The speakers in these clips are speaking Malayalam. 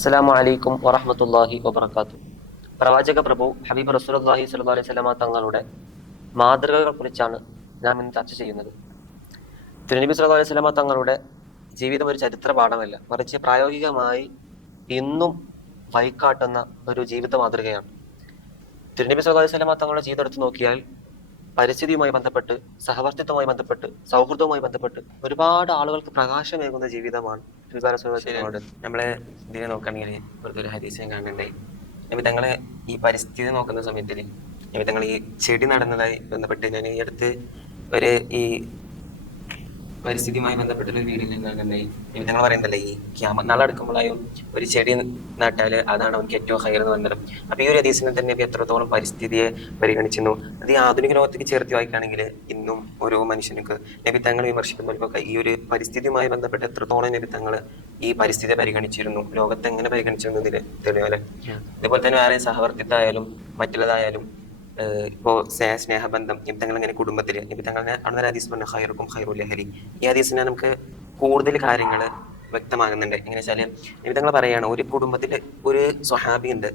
അസ്സലാമു അലൈക്കും വറഹ്മത്തുള്ളാഹി വബറകാതുഹു. പ്രവാചക പ്രഭു ഹബീബ് റസൂലുള്ളാഹി സ്വല്ലല്ലാഹു അലൈഹി വസല്ലമ തങ്ങളുടെ മാതൃകകളെ കുറിച്ചാണ് ഞാൻ ഇന്ന് ചർച്ച ചെയ്യുന്നത്. തിരുനബി സ്വല്ലല്ലാഹു അലൈഹി വസല്ലമ തങ്ങളുടെ ജീവിതം ഒരു ചരിത്ര പാഠമല്ല, മറിച്ച് പ്രായോഗികമായി ഇന്നും വഴികാട്ടുന്ന ഒരു ജീവിത മാതൃകയാണ്. തിരുനബി സ്വല്ലല്ലാഹു അലൈഹി വസല്ലമ തങ്ങളുടെ ജീവിതം എടുത്തു നോക്കിയാൽ പരിസ്ഥിതിയുമായി ബന്ധപ്പെട്ട്, സഹവർത്തിത്വവുമായി ബന്ധപ്പെട്ട്, സൗഹൃദവുമായി ബന്ധപ്പെട്ട് ഒരുപാട് ആളുകൾക്ക് പ്രകാശമേകുന്ന ജീവിതമാണ് നമ്മളെ ഇതിനെ നോക്കുകയാണെങ്കിൽ ഇവിടുത്തെ ഒരു ഹദീസ് ഞാൻ കാണുന്നുണ്ടായി. നബി തങ്ങളെ ഈ പരിസ്ഥിതി നോക്കുന്ന സമയത്തിൽ നബി തങ്ങൾ ഈ ചെടി നടുന്നതായി ബന്ധപ്പെട്ട് ഞാൻ ഈ അടുത്ത് ഒരു ഈ പരിസ്ഥിതിയുമായി ബന്ധപ്പെട്ടൊരു വീഡിയോ ഞാൻ കാണുന്നുണ്ടായി. നബി തങ്ങൾ പറയുന്നതല്ലേ, ഈ ക്യാമ നാളെടുക്കുമ്പോഴായും ഒരു ചെടി നട്ടാൽ അതാണ് അവർക്ക് ഏറ്റവും ഹൈർ എന്ന് പറഞ്ഞത്. അപ്പൊ ഈ ഒരു ഹദീസിനെ തന്നെ എത്രത്തോളം പരിസ്ഥിതിയെ പരിഗണിച്ചിരുന്നു. അത് ഈ ആധുനിക ലോകത്തേക്ക് ചേർത്ത് വായിക്കുകയാണെങ്കിൽ ഇന്നും ഓരോ മനുഷ്യർക്ക് നബി തങ്ങൾ വിമർശിക്കുമ്പോൾ ഈ ഒരു പരിസ്ഥിതിയുമായി ബന്ധപ്പെട്ട് എത്രത്തോളം നബി തങ്ങൾ ഈ പരിസ്ഥിതിയെ പരിഗണിച്ചിരുന്നു, ലോകത്തെ എങ്ങനെ പരിഗണിച്ചിരുന്നു ഇതിന് തെളിവല്ലേ. ഇതുപോലെ തന്നെ വേറെ സഹവർത്തിത്വമായാലും മറ്റുള്ളതായാലും ഇപ്പോ സ്നേഹബന്ധം നിമിത്തങ്ങൾ ഇങ്ങനെ കുടുംബത്തില് നിമിത്തങ്ങൾ അവിടെ ഹദീസ് പറഞ്ഞു ഖൈറുക്കും ഖൈറുൽ ലഹരി. ഈ ഹദീസിനെ നമുക്ക് കൂടുതൽ കാര്യങ്ങൾ വ്യക്തമാകുന്നുണ്ട്. എങ്ങനെ വെച്ചാല് നിമിത്തങ്ങൾ പറയാണ്, ഒരു കുടുംബത്തില് ഒരു സ്വഹാബി ഉണ്ട്,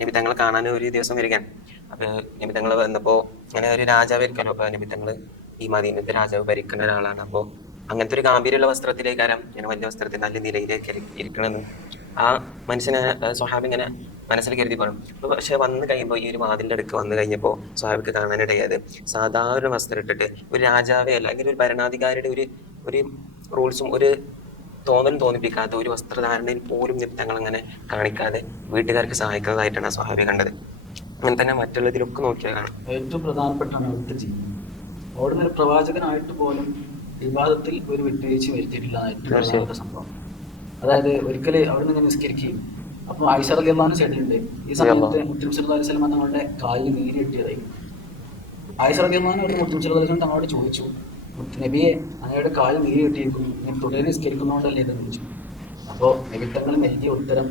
നിമിത്തങ്ങൾ കാണാൻ ഒരു ദിവസം വരികയാണ്. അപ്പൊ നിമിത്തങ്ങൾ വന്നപ്പോ അങ്ങനെ ഒരു രാജാവ് ഇരിക്കാനോ, അപ്പൊ നിമിത്തങ്ങള് ഈ മദീനത്തെ രാജാവ് ഭരിക്കുന്ന ഒരാളാണ്. അപ്പോ അങ്ങനത്തെ ഒരു ഗാംഭീര്യമുള്ള വസ്ത്രത്തിലേക്കാരം ഇങ്ങനെ വലിയ വസ്ത്രത്തിൽ നല്ല നിലയിലേക്ക് ഇരിക്കണമെന്ന് ആ മനുഷ്യനെ സ്വഹാബി ഇങ്ങനെ മനസ്സിൽ കരുതി പോകണം. പക്ഷെ വന്നു കഴിയുമ്പോൾ ഈ ഒരു വാതിലിന്റെ അടുക്ക് വന്നു കഴിഞ്ഞപ്പോൾ സ്വഹാബിക്ക് കാണാനിടയായത് സാധാരണ വസ്ത്രം ഇട്ടിട്ട് ഒരു രാജാവേ അല്ല, അല്ലെങ്കിൽ ഒരു ഭരണാധികാരിയുടെ ഒരു റൂൾസും ഒരു തോന്നലും തോന്നിപ്പിക്കാതെ ഒരു വസ്ത്രധാരണയിൽ പോലും നിമിത്തങ്ങൾ അങ്ങനെ കാണിക്കാതെ വീട്ടുകാർക്ക് സഹായിക്കുന്നതായിട്ടാണ് ആ സ്വഹാബി കണ്ടത്. അങ്ങനെ തന്നെ മറ്റുള്ളതിലൊക്കെ നോക്കിയാൽ കാണാം. ഏറ്റവും പ്രധാനപ്പെട്ടാണ് അവിടുത്തെ ജീവിതം. അവിടുന്ന് ഒരു പ്രവാചകനായിട്ട് പോലും വിവാദത്തിൽ ഒരു വിട്ടുവീഴ്ച വരുത്തിയിട്ടില്ല എന്നൊരു സംഭവം. അതായത് ഒരിക്കല് അവിടുന്ന് ഇങ്ങനെ നിസ്കരിക്കുകയും അപ്പൊ ആയിഷ റളിയല്ലാഹു സൈഡിലുണ്ട്. ഈ സമയത്ത് മുസ്ലിം സല്ലല്ലാഹു അലൈഹി വസല്ലം തങ്ങളുടെ കാലിൽ നീര് കിട്ടിയതായി. ആയിഷ റളിയല്ലാഹു ഒരു മുസ്ലിം സല്ലല്ലാഹു അലൈഹി വസല്ലം തങ്ങളോട് ചോദിച്ചു, നബിയെ അങ്ങയുടെ കാലിൽ നീര് കിട്ടിയിരിക്കുന്നു, നീ തുടരെ നിസ്കരിക്കുന്നതുകൊണ്ടല്ലേ എന്ന് ചോദിച്ചു. അപ്പോ നബിത്തങ്ങൾ നൽകിയ ഉത്തരം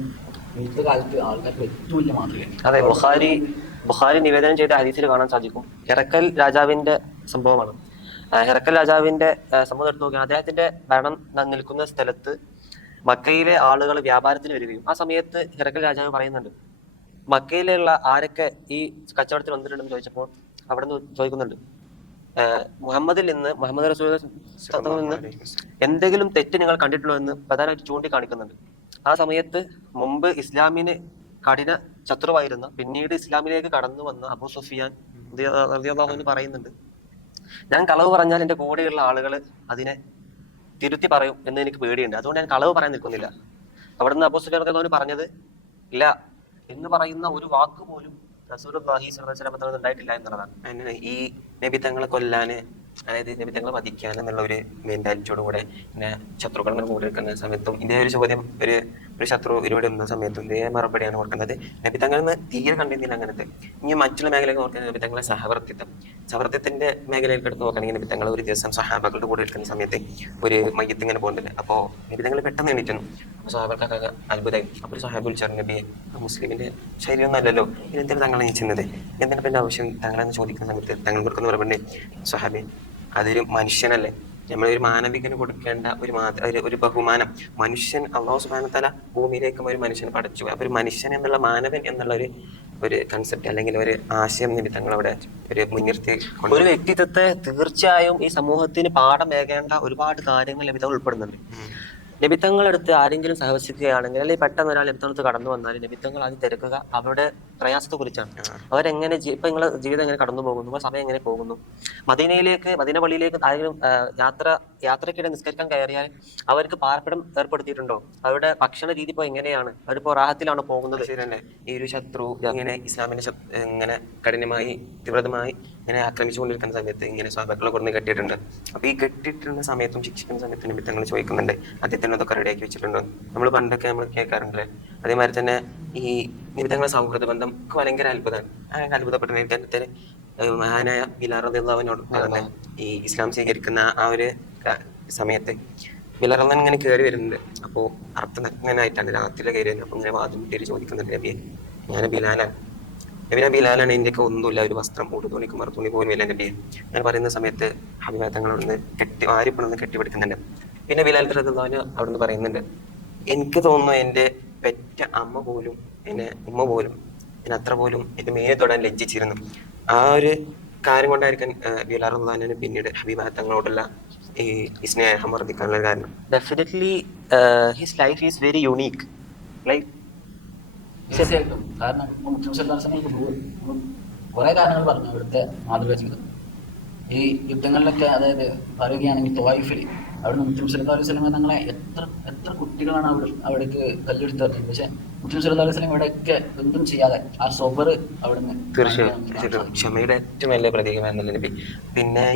ഇന്നത്തെ കാലത്ത് ആൾക്കാർക്ക് ഏറ്റവും വലിയ മാതൃകയാണ്. അതെ, ബുഖാരി നിവേദനം ചെയ്ത ഹദീസിൽ കാണാൻ സാധിക്കും. ഹിറക്കൽ രാജാവിന്റെ സംഭവമാണ്. ഹിറക്കൽ രാജാവിന്റെ സംഭവം എടുത്ത് നോക്കിയാൽ അദ്ദേഹത്തിന്റെ ഭരണം നിൽക്കുന്ന സ്ഥലത്ത് മക്കയിലെ ആളുകൾ വ്യാപാരത്തിന് വരികയും ആ സമയത്ത് ഹിറക്കൽ രാജാവ് പറയുന്നുണ്ട്, മക്കയിലുള്ള ആരൊക്കെ ഈ കച്ചവടത്തിൽ വന്നിട്ടുണ്ടെന്ന് ചോദിച്ചപ്പോൾ അവിടെ നിന്ന് ചോദിക്കുന്നുണ്ട്, മുഹമ്മദ് റസൂൽ നിന്ന് എന്തെങ്കിലും തെറ്റ് നിങ്ങൾ കണ്ടിട്ടുണ്ടോ എന്ന് പ്രധാനമായിട്ട് ചൂണ്ടിക്കാണിക്കുന്നുണ്ട്. ആ സമയത്ത് മുമ്പ് ഇസ്ലാമിന് കഠിന ശത്രുവായിരുന്ന, പിന്നീട് ഇസ്ലാമിലേക്ക് കടന്നു വന്ന അബൂ സുഫിയാൻ റളിയല്ലാഹു അൻഹു പറയുന്നുണ്ട്, ഞാൻ കളവ് പറഞ്ഞാൽ എന്റെ കൂടെയുള്ള ആളുകൾ അതിനെ തിരുത്തി പറയും എന്ന് എനിക്ക് പേടിയുണ്ട്, അതുകൊണ്ട് ഞാൻ കളവ് പറയാൻ നിൽക്കുന്നില്ല. അവിടുന്ന് അബൂ സുഫിയാൻ റളിയല്ലാഹു അൻഹു പറഞ്ഞത് ഇല്ല എന്ന് പറയുന്ന ഒരു വാക്ക് പോലും റസൂലുള്ളാഹി സ്വല്ലല്ലാഹു അലൈഹി വസല്ലം ഉണ്ടായിട്ടില്ല എന്നുള്ളതാണ്. ഈ നബി തങ്ങളെ കൊല്ലാന്, അതായത് നബി തങ്ങളെ വധിക്കാൻ എന്നുള്ള ഒരു മെന്റാലിറ്റിയോട് കൂടെ പിന്നെ ശത്രുക്കൾ കൂടെ നിൽക്കുന്ന സമയത്തും ഇതേ ഒരു ചോദ്യം ഒരു ശത്രു ഇവിടെ ഇരുന്ന സമയത്തും ഇതേ മറുപടിയാണ് ഓർക്കുന്നത്. നബി തങ്ങളിൽ നിന്ന് തീരെ കണ്ടിരുന്നില്ല അങ്ങനത്തെ. ഇനി മറ്റുള്ള മേഖലകൾ നോക്കുന്നത് നബി തങ്ങളെ സഹവർത്തിത്വത്തിന്റെ മേഖലയിൽ എടുത്ത് നോക്കുകയാണെങ്കിൽ നബി തങ്ങൾ ഒരു ദിവസം സഹാബകളുടെ കൂടെ ഇരിക്കുന്ന സമയത്ത് ഒരു മയ്യത്ത് ഇങ്ങനെ പോകുന്നുണ്ട്. അപ്പോ നബി തങ്ങൾ പെട്ടെന്ന് എണീറ്റുന്നു. അപ്പൊ സഹാബകൾക്കൊക്കെ അത്ഭുതമായി. അപ്പൊ ഒരു സഹാബ് വിളിച്ചു, നബിയെ മുസ്ലിമിന്റെ ശരീരമൊന്നും അല്ലല്ലോ, ഇതെന്താണ് തങ്ങൾ നീച്ചുന്നത്, എന്താണ് പിന്നെ ആവശ്യം തങ്ങളെന്ന് ചോദിക്കുന്ന സമയത്ത് തങ്ങൾ കൊടുക്കുന്ന മറുപടി, സഹാബി അതൊരു മനുഷ്യനല്ലേ, നമ്മളൊരു മാനവികന് കൊടുക്കേണ്ട ഒരു ബഹുമാനം. മനുഷ്യൻ അല്ലാഹു സുബ്ഹാനഹു വ തആല ഭൂമിയിലേക്കും ഒരു മനുഷ്യനെ പടച്ചു. അപ്പൊ ഒരു മനുഷ്യൻ എന്നുള്ള, മാനവൻ എന്നുള്ള ഒരു കൺസെപ്റ്റ് അല്ലെങ്കിൽ ഒരു ആശയം നിമിത്തങ്ങൾ അവിടെ ഒരു മുൻനിർത്തി. ഒരു വ്യക്തിത്വത്തെ തീർച്ചയായും ഈ സമൂഹത്തിന് പാഠമേകേണ്ട ഒരുപാട് കാര്യങ്ങൾ നബിത്തങ്ങൾ ഉൾപ്പെടുന്നുണ്ട്. നബിത്തങ്ങളെടുത്ത് ആരെങ്കിലും സഹവസിക്കുകയാണെങ്കിൽ, അല്ലെങ്കിൽ പെട്ടെന്ന് ഒരാൾ നബിത്തങ്ങളടുത്ത് കടന്നു വന്നാൽ നബിത്തങ്ങൾ അത് തിരക്കുക അവരുടെ പ്രയാസത്തെ കുറിച്ചാണ്. അവരെങ്ങനെ ഇപ്പൊ നിങ്ങളെ ജീവിതം എങ്ങനെ കടന്നു പോകുന്നു, സമയം എങ്ങനെ പോകുന്നു, മദീന പള്ളിയിലേക്ക് ആരെങ്കിലും യാത്രക്കിടെ നിസ്കരിക്കാൻ കയറിയാൽ അവർക്ക് പാർപ്പിടം ഏർപ്പെടുത്തിയിട്ടുണ്ടോ, അവരുടെ ഭക്ഷണ രീതി ഇപ്പോ എങ്ങനെയാണ്, അവരിപ്പോ റാഹത്തിലാണ് പോകുന്നത്. ഈ ഒരു ശത്രു ഇങ്ങനെ ഇസ്ലാമിനെ ഇങ്ങനെ കഠിനമായി തീവ്രതമായി ഇങ്ങനെ ആക്രമിച്ചുകൊണ്ടിരിക്കുന്ന സമയത്ത് ഇങ്ങനെ സ്വഹാബക്കളെ കൊണ്ട് കെട്ടിയിട്ടുണ്ട്. അപ്പൊ ഈ കെട്ടിയിട്ടുള്ള സമയത്തും ശിക്ഷിക്കുന്ന സമയത്തും നബിത്തങ്ങൾ ചോദിക്കുന്നുണ്ട്, അദ്ദേഹത്തിന് അതൊക്കെ റെഡിയാക്കി വെച്ചിട്ടുണ്ടോ. നമ്മൾ പണ്ടൊക്കെ നമ്മൾ കേൾക്കാറുണ്ടല്ലേ. അതേമാതിരി തന്നെ ഈ നിമിത്തങ്ങളെ സൗഹൃദ ബന്ധം ഭയങ്കര അത്ഭുതമാണ്. അങ്ങനെ അത്ഭുതപ്പെട്ട അദ്ദേഹത്തിന് മഹാനായ ബിലാൽ റളിയല്ലാഹു അൻഹു ഈ ഇസ്ലാം സ്വീകരിക്കുന്ന ആ ഒരു സമയത്ത് ബിലാൽ റളിയല്ലാഹു അൻഹു ഇങ്ങനെ കയറി വരുന്നുണ്ട്. അപ്പോൾ അർത്ഥനഗ്നനായിട്ടാണ് രാത്രിയിലെ കയറി വരുന്നത്. അപ്പൊ ഇങ്ങനെ വാതിൽ മുട്ടിയിട്ട് ചോദിക്കുന്നുണ്ട്, നബിയെ ഞാൻ ബിലാലാണ്, എന്റെയൊക്കെ ഒന്നുമില്ല, ഒരു വസ്ത്രം തുണിക്ക് മറുതുണി പോലും ഇല്ല നബിയെ. ഞാൻ പറയുന്ന സമയത്ത് ഹബീബായ തങ്ങളോടൊന്ന് വാരിപ്പണൊന്ന് കെട്ടിപ്പിടിക്കുന്നുണ്ട്. പിന്നെ ബിലാൽ റളിയല്ലാഹു അൻഹു അവിടുന്ന് പറയുന്നുണ്ട്, എനിക്ക് തോന്നുന്നു പെറ്റ അമ്മ പോലും ഉമ്മ പോലും എന്നെ അത്ര പോലും എന്റെ മേലെ തൊടാൻ ലജ്ജിച്ചിരുന്നു. ആ ഒരു കാര്യം കൊണ്ടായിരിക്കും ബിലാൽ പിന്നീട് ഹബീബ തങ്ങളോടുള്ള ഈ സ്നേഹം വർദ്ധിക്കാനുള്ള കാരണം. Definitely his life is very unique. Like തീർച്ചയായിട്ടും. കാരണം കുറെ കാരണങ്ങൾ പറഞ്ഞു അവിടുത്തെ മാതൃക ജീവിതം. ഈ യുദ്ധങ്ങളിലൊക്കെ, അതായത് പറയുകയാണെങ്കിൽ ത്വായിഫിൽ അവിടുന്ന് മുസ്ലിം സല്ലല്ലാഹു അലൈഹി വസല്ലം തങ്ങളെ എത്ര കുട്ടികളാണ് അവിടേക്ക് കല്ലെടുത്ത് എറിഞ്ഞത്. പക്ഷെ മുസ്ലിം സല്ലല്ലാഹു അലൈഹി വസല്ലം ഇവിടെയൊക്കെ എന്തും ചെയ്യാതെ ആ സൊബർ അവിടുന്ന് തീർച്ചയായും ക്ഷമയുടെ ഏറ്റവും വലിയ പ്രതീകമായിരുന്നു നബി. പിന്നെ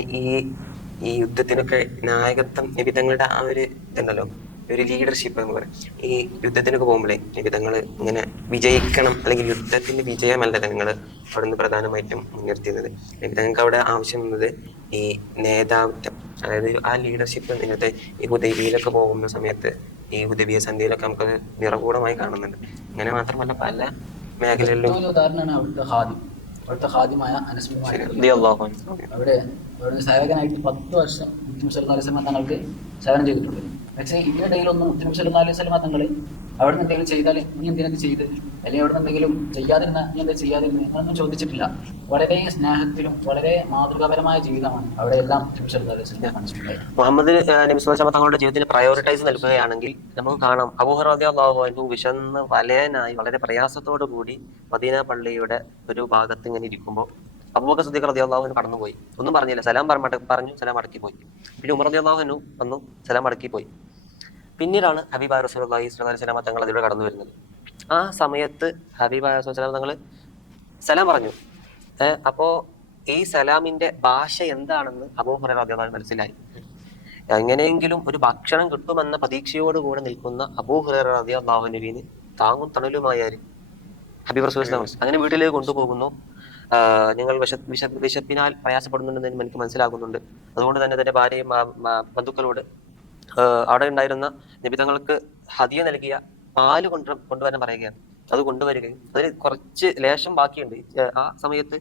ഈ യുദ്ധത്തിനൊക്കെ നായകത്വം നബി തങ്ങളുടെ ആ ഒരു ഇതുണ്ടല്ലോ, ഒരു ലീഡർഷിപ്പ് എന്ന് പറയും. ഈ യുദ്ധത്തിനൊക്കെ പോകുമ്പോഴേ നബി തങ്ങൾ ഇങ്ങനെ വിജയിക്കണം, അല്ലെങ്കിൽ യുദ്ധത്തിന്റെ വിജയമല്ല തങ്ങൾ അവിടെ നിന്ന് പ്രധാനമായിട്ടും മുൻനിർത്തിയിരുന്നത്. നബി തങ്ങൾക്ക് അവിടെ ആവശ്യം വന്നത് ഈ നേതാവിത്വം, അതായത് ആ ലീഡർഷിപ്പ്. ഇന്നത്തെ ഈ ഹുദൈബിയയിലൊക്കെ പോകുന്ന സമയത്ത്, ഈ ഹുദൈബിയ സന്ധിയിലൊക്കെ നമുക്കത് നിറകൂടമായി കാണുന്നുണ്ട്. അങ്ങനെ മാത്രമല്ല പല മേഖലകളിലും. ഉദാഹരണമാണ് അവിടുത്തെ ഹാദിമായ അനസ് ബിൻ മാലിക്. അവിടെ സേവകനായിട്ട് 10 വർഷം മുസ്ലിം സല്ലല്ലാഹു അലൈഹി വസല്ലം തങ്ങൾക്ക് സേവനം ചെയ്തിട്ടുണ്ട്. പക്ഷേ ഇതിനിടയിലൊന്നും മുസ്ലിം സല്ലല്ലാഹു അലൈഹി വസല്ലം തങ്ങൾ അവിടെ നിന്ന് എന്തെങ്കിലും ചെയ്താൽ നീ എന്തിനത് ചെയ്ത്, അല്ലെങ്കിൽ അവിടെ നിന്ന് എന്തെങ്കിലും ചെയ്യാതിരുന്ന നീ എന്താ ചെയ്യാതിരുന്ന, അങ്ങനൊന്നും ചോദിച്ചിട്ടില്ല. വളരെ സ്നേഹത്തിലും വളരെ മാതൃകാപരമായ ജീവിതമാണ് അവിടെ എല്ലാം മുസ്ലിം സല്ലല്ലാഹു അലൈഹി വസല്ലം കാണിച്ചിട്ടുണ്ടായത്. മുഹമ്മദ് നബി സ്വല്ലല്ലാഹു അലൈഹി വസല്ലം തങ്ങളുടെ ജീവിതത്തിൽ പ്രയോറിറ്റൈസ് നൽകുകയാണെങ്കിൽ നമുക്ക് കാണാം, അബൂ ഹുറൈറ റളിയല്ലാഹു അൻഹു വിശന്ന് വലയനായി വളരെ പ്രയാസത്തോടു കൂടി മദീന പള്ളിയുടെ ഒരു ഭാഗത്ത് ഇങ്ങനെ ഇരിക്കുമ്പോൾ അബൂബക്കർ സിദ്ദീഖ് റളിയല്ലാഹു അൻഹു കടന്നുപോയി. ഒന്നും പറഞ്ഞില്ല, സലാം പറഞ്ഞു, സലാം മടക്കി പോയി. പിന്നെ ഉമർ റളിയല്ലാഹു അൻഹു വന്നു, സലാം മടക്കി പോയി. പിന്നീടാണ് ഹബീബായ റസൂലുള്ളാഹി സ്വല്ലല്ലാഹു അലൈഹി വസല്ലം തങ്ങൾ അതിലൂടെ കടന്നു വരുന്നത്. ആ സമയത്ത് ഹബീബായ റസൂലുള്ളാഹി സ്വല്ലല്ലാഹു അലൈഹി വസല്ലം തങ്ങൾ സലാം പറഞ്ഞു. അപ്പോ ഈ സലാമിന്റെ ഭാഷ എന്താണെന്ന് അബൂ ഹുറൈറ റളിയല്ലാഹു അൻഹു മനസ്സിലായി. എങ്ങനെയെങ്കിലും ഒരു ഭക്ഷണം കിട്ടുമെന്ന പ്രതീക്ഷയോടുകൂടെ നിൽക്കുന്ന അബൂ ഹുറൈറ റളിയല്ലാഹു അൻഹുവിന് താങ്ങും തണലുമായി ഹബീബ് റസൂലുള്ളാഹി സ്വല്ലല്ലാഹു അലൈഹി വസല്ലം അങ്ങനെ വീട്ടിലേക്ക് കൊണ്ടുപോകുന്നു. നിങ്ങൾ വിശപ്പിനാൽ പ്രയാസപ്പെടുന്നുണ്ടെന്ന് എനിക്ക് മനസ്സിലാകുന്നുണ്ട്. അതുകൊണ്ട് തന്നെ തന്റെ ഭാര്യയും ബന്ധുക്കളോട് അവിടെ ഉണ്ടായിരുന്ന നബി തങ്ങൾക്ക് ഹദിയ നൽകിയ പാല് കൊണ്ടുവരാൻ പറയുകയാണ്. അത് കൊണ്ടുവരികയും അതിന് കുറച്ച് ലേശം ബാക്കിയുണ്ട്. ആ സമയത്ത്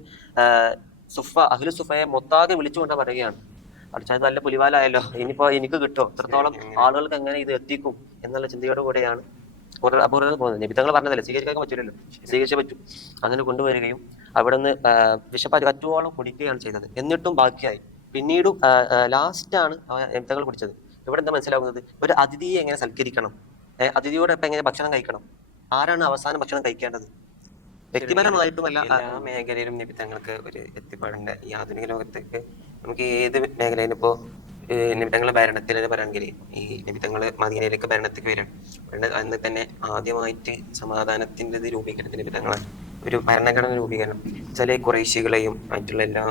അഹ്ലു സുഫയെ മൊത്താകെ വിളിച്ചുകൊണ്ട് പറയുകയാണ്, അടിച്ചാൽ നല്ല പുലിവാലായല്ലോ, ഇനിയിപ്പോ എനിക്ക് കിട്ടോ, എത്രത്തോളം ആളുകൾക്ക് എങ്ങനെ ഇത് എത്തിക്കും എന്നുള്ള ചിന്തയോടു കൂടെയാണ് അപൂർവം പോകുന്നത്. നബി തങ്ങൾ പറഞ്ഞതല്ലേ, സ്വീകരിക്കാൻ പറ്റൂലല്ലോ, സ്വീകരിച്ചേ പറ്റൂ. അങ്ങനെ കൊണ്ടുവരികയും അവിടെ നിന്ന് കറ്റുവോളം കുടിക്കുകയാണ് ചെയ്തത്. എന്നിട്ടും ബാക്കിയായി. പിന്നീടും ലാസ്റ്റാണ് നബി തങ്ങൾ കുടിച്ചത്. ഇവിടെ എന്താ മനസ്സിലാകുന്നത്, ഒരു അതിഥിയെ എങ്ങനെ സൽക്കരിക്കണം, അതിഥിയോടെ ഇപ്പൊ എങ്ങനെ ഭക്ഷണം കഴിക്കണം, ആരാണ് അവസാനം ഭക്ഷണം കഴിക്കേണ്ടത്, വ്യക്തിപരമായിട്ടുമല്ല എല്ലാ മേഖലയിലും നബി തങ്ങൾക്ക് ഒരു എത്തിപ്പാടുണ്ട്. ഈ ആധുനിക ലോകത്തേക്ക് നമുക്ക് ഏത് മേഖലയിലും ഇപ്പോ നബി തങ്ങളുടെ ഭരണത്തിൽ പറയുകയാണെങ്കിൽ, ഈ നബി തങ്ങള് മദീനയിലേക്ക് ഭരണത്തിലേക്ക് വരികയാണ്. അന്ന് തന്നെ ആദ്യമായിട്ട് സമാധാനത്തിന്റെ രൂപീകരണത്തിന് നബി തങ്ങളെ ഒരു ഭരണഘടന രൂപീകരണം ചില ഖുറൈശികളെയും മറ്റുള്ള എല്ലാ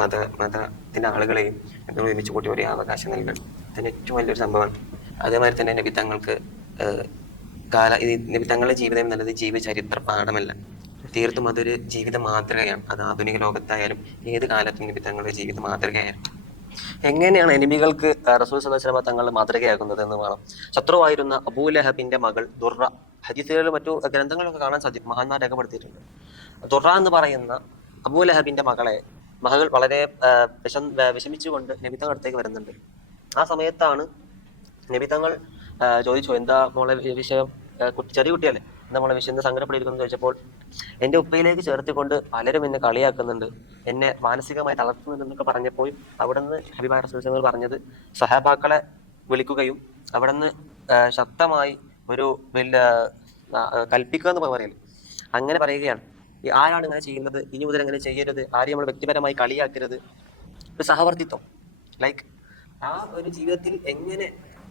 മതത്തിന്റെ ആളുകളെയും ഒരുമിച്ച് കൂട്ടി ഒരേ അവകാശം നൽകണം. അതിന് ഏറ്റവും വലിയൊരു സംഭവമാണ്. അതേമാതിരി തന്നെ നബി തങ്ങൾക്ക് നബി തങ്ങളുടെ ജീവിതം എന്നുള്ളത് ജീവചരിത്ര പാഠമല്ല, തീർത്തും അതൊരു ജീവിത മാതൃകയാണ്. അത് ആധുനിക ലോകത്തായാലും ഏത് കാലത്തും നബി തങ്ങളുടെ ജീവിത മാതൃകയായിരുന്നു. എങ്ങനെയാണ് എനിമികൾക്ക് റസൂൽ സ്വല്ലല്ലാഹു അലൈഹി വസല്ലം തങ്ങൾ മാതൃകയാകുന്നത് എന്ന് വേണം. ശത്രുവായിരുന്ന അബൂ ലഹബിന്റെ മകൾ ദുർറ, ഹദീസുകളിലും മറ്റു ഗ്രന്ഥങ്ങളൊക്കെ കാണാൻ സാധിക്കും, മഹാന്മാർ രേഖപ്പെടുത്തിയിട്ടുണ്ട്. ദുർറ എന്ന് പറയുന്ന അബൂ ലഹബിന്റെ മകൾ വളരെ വിഷമിച്ചുകൊണ്ട് നബി തങ്ങളുടെ അടുത്തേക്ക് വരുന്നുണ്ട്. ആ സമയത്താണ് നബി തങ്ങൾ ചോദിച്ചു, എന്താ മോളെ വിഷയം, ചെറിയ കുട്ടിയല്ലേ, എന്താ മോളെ വിഷയം, എന്താ സങ്കടപ്പെട്ടിരിക്കുന്നു ചോദിച്ചപ്പോൾ, എന്റെ ഉപ്പയിലേക്ക് ചേർത്തിക്കൊണ്ട് പലരും എന്നെ കളിയാക്കുന്നുണ്ട്, എന്നെ മാനസികമായി തളർത്തുന്നുണ്ട് എന്നൊക്കെ പറഞ്ഞപ്പോൾ അവിടെ നിന്ന് ഹബീബായ റസൂൽ പറഞ്ഞത് സഹാബാക്കളെ വിളിക്കുകയും അവിടെ നിന്ന് ശക്തമായി ഒരു കൽപ്പിക്കുക എന്ന് പറയല്, അങ്ങനെ പറയുകയാണ്. ആരാണ് ഇങ്ങനെ ചെയ്യുന്നത്, ഇനി മുതൽ അങ്ങനെ ചെയ്യരുത്, ആരെയും നമ്മൾ വ്യക്തിപരമായി കളിയാക്കരുത്. ഒരു സഹവർത്തിത്വം, ലൈക്ക് ആ ഒരു ജീവിതത്തിൽ എങ്ങനെ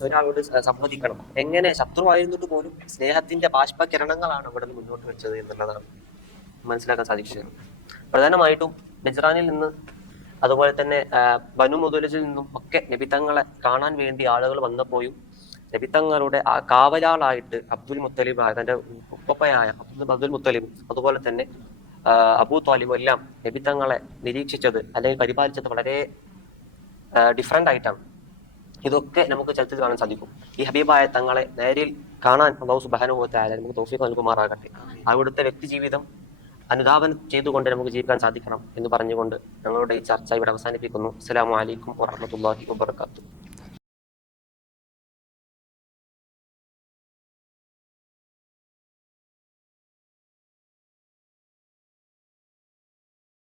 ഒരാളോട് സംവദിക്കണം, എങ്ങനെ ശത്രുവായിരുന്നിട്ട് പോലും സ്നേഹത്തിന്റെ ബാഷ്പകിരണങ്ങളാണ് ഇവിടെ നിന്ന് മുന്നോട്ട് വെച്ചത് എന്നുള്ളതാണ് മനസ്സിലാക്കാൻ സാധിച്ചത്. പ്രധാനമായിട്ടും നജ്റാനിൽ നിന്ന് അതുപോലെ തന്നെ ബനു മുദലിജിൽ നിന്നും ഒക്കെ നബിതങ്ങളെ കാണാൻ വേണ്ടി ആളുകൾ വന്നപ്പോഴും നബിതങ്ങളുടെ ആ കാവലാളായിട്ട് അബ്ദുൽ മുത്തലിബ്, തന്റെ ഉപ്പയായ അബ്ദുൽ മുത്തലിബും അതുപോലെ തന്നെ അബൂ ത്വാലിബും എല്ലാം നബിതങ്ങളെ നിരീക്ഷിച്ചത് അല്ലെങ്കിൽ പരിപാലിച്ചത് വളരെ ഡിഫറെന്റ് ആയിട്ടാണ്. ഇതൊക്കെ നമുക്ക് ചരിത്രത്തിൽ കാണാൻ സാധിക്കും. ഈ ഹബീബായ തങ്ങളെ നേരിൽ കാണാൻ അല്ലാഹു സുബ്ഹാനഹു വ തആല നമുക്ക് തൗഫീഖ് നൽകുമാറാകട്ടെ. അവിടുത്തെ വ്യക്തി ജീവിതം അനുധാവനം ചെയ്തുകൊണ്ട് നമുക്ക് ജീവിക്കാൻ സാധിക്കണം എന്ന് പറഞ്ഞുകൊണ്ട് ഞങ്ങളുടെ ഈ ചർച്ച ഇവിടെ അവസാനിപ്പിക്കുന്നു. അസ്സലാമു അലൈക്കും വറഹ്മത്തുള്ളാഹി വബറകാതുഹു.